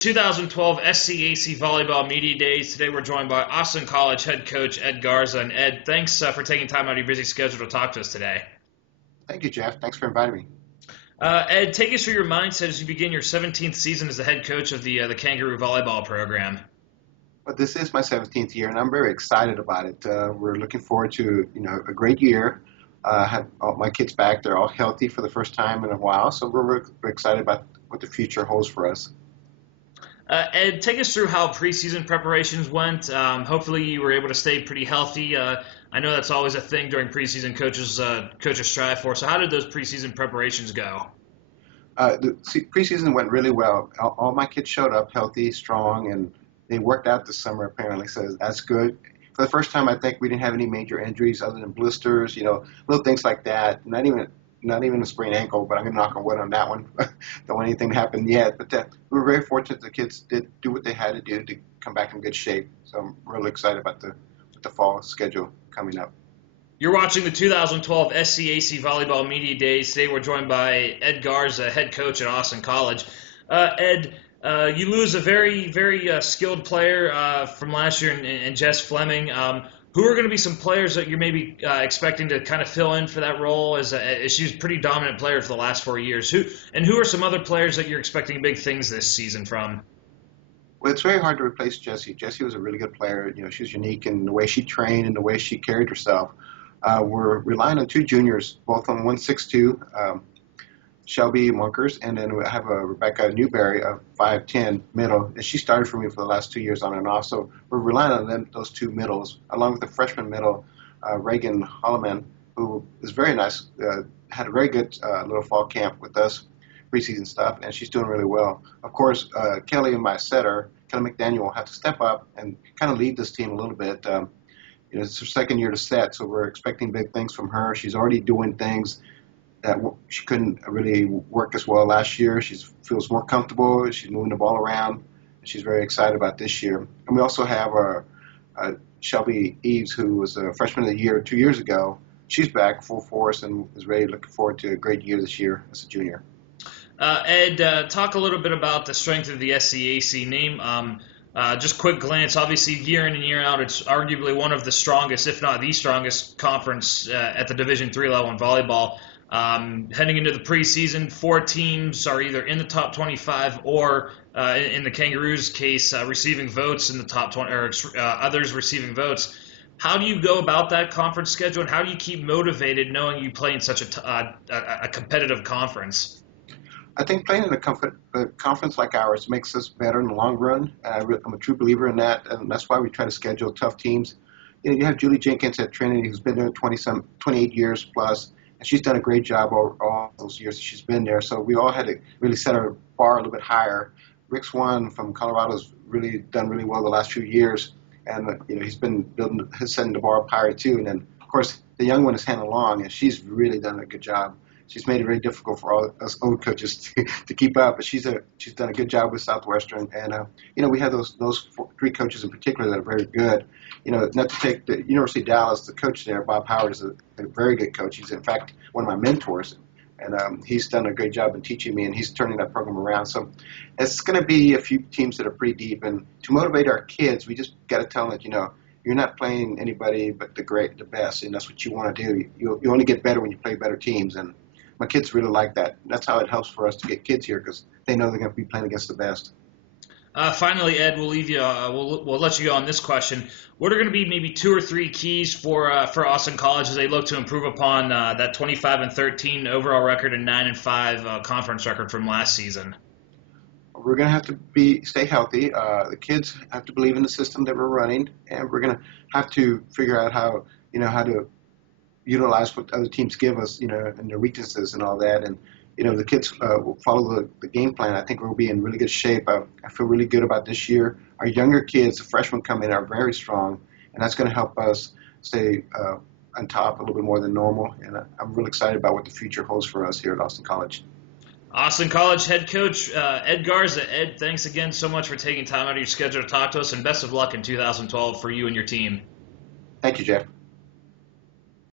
2012 SCAC Volleyball Media Days. Today we're joined by Austin College head coach Ed Garza. And Ed, thanks for taking time out of your busy schedule to talk to us today. Thank you, Jeff. Thanks for inviting me. Ed, take us through your mindset as you begin your 17th season as the head coach of the Kangaroo Volleyball program. Well, this is my 17th year, and I'm very excited about it. We're looking forward to a great year. Have all my kids back. They're all healthy for the first time in a while, so we're excited about what the future holds for us. Ed, take us through how preseason preparations went. Hopefully you were able to stay pretty healthy. I know that's always a thing during preseason coaches strive for. So how did those preseason preparations go? The preseason went really well. All my kids showed up healthy, strong, and they worked out this summer apparently, so that's good. For the first time, I think we didn't have any major injuries other than blisters, little things like that. Not even a sprained ankle, but I'm going to knock on wood on that one. Don't want anything to happen yet. But we were very fortunate the kids did do what they had to do to come back in good shape. So I'm really excited about the fall schedule coming up. You're watching the 2012 SCAC Volleyball Media Days. Today we're joined by Ed Garza, head coach at Austin College. Ed, you lose a very, very skilled player from last year in Jess Fleming. Who are going to be some players that you're maybe expecting to kind of fill in for that role as she's a pretty dominant player for the last 4 years? Who are some other players that you're expecting big things this season from? Well, it's very hard to replace Jessie. Jessie was a really good player. She was unique in the way she trained and the way she carried herself. We're relying on two juniors, both on 162, Shelby Monkers, and then we have Rebecca Newberry of 5'10", middle. And she started for me for the last 2 years on and off. So we're relying on those two middles, along with the freshman middle, Reagan Holloman, who is very nice, had a very good little fall camp with us, preseason stuff, and she's doing really well. Of course, Kelly, my setter, Kelly McDaniel, will have to step up and kind of lead this team a little bit. It's her second year to set, so we're expecting big things from her. She's already doing things that she couldn't really work as well last year. She feels more comfortable. She's moving the ball around. And she's very excited about this year. And we also have Shelby Eves, who was a freshman of the year 2 years ago. She's back full force and is ready, looking forward to a great year this year as a junior. Ed, talk a little bit about the strength of the SCAC name. Just quick glance, obviously year in and year out, it's arguably one of the strongest, if not the strongest conference at the Division III level in volleyball. Heading into the preseason, 4 teams are either in the top 25 or, in the Kangaroos' case, receiving votes in the top 20, or others receiving votes. How do you go about that conference schedule, and how do you keep motivated knowing you play in such a competitive conference? I think playing in a conference like ours makes us better in the long run. I'm a true believer in that, and that's why we try to schedule tough teams. You have Julie Jenkins at Trinity, who's been there 28 years plus. And she's done a great job all those years that she's been there. So we all had to really set our bar a little bit higher. Rick Swan from Colorado's really done really well the last few years. And, he's been setting the bar up higher too. And then, of course, the young one is Hannah Long, and she's really done a good job. She's made it very difficult for all us old coaches to keep up, but she's done a good job with Southwestern. And, we have those 3 coaches in particular that are very good. Not to take the University of Dallas, the coach there, Bob Howard, is a very good coach. He's, in fact, one of my mentors, and he's done a great job in teaching me, and he's turning that program around. So it's going to be a few teams that are pretty deep, and to motivate our kids, we just got to tell them that, you're not playing anybody but the best, and that's what you want to do. You only get better when you play better teams, and my kids really like that. That's how it helps for us to get kids here, because they know they're going to be playing against the best. Finally, Ed, we'll leave you. We'll let you go on this question. What are going to be maybe 2 or 3 keys for Austin College as they look to improve upon that 25-13 overall record and 9-5 conference record from last season? We're going to have to stay healthy. The kids have to believe in the system that we're running, and we're going to have to figure out how to utilize what other teams give us, and their weaknesses and all that. And the kids will follow the game plan. I think we'll be in really good shape. I feel really good about this year. Our younger kids, the freshmen coming in, are very strong, and that's going to help us stay on top a little bit more than normal. And I'm really excited about what the future holds for us here at Austin College. Austin College head coach Ed Garza. Ed, thanks again so much for taking time out of your schedule to talk to us, and best of luck in 2012 for you and your team. Thank you, Jeff.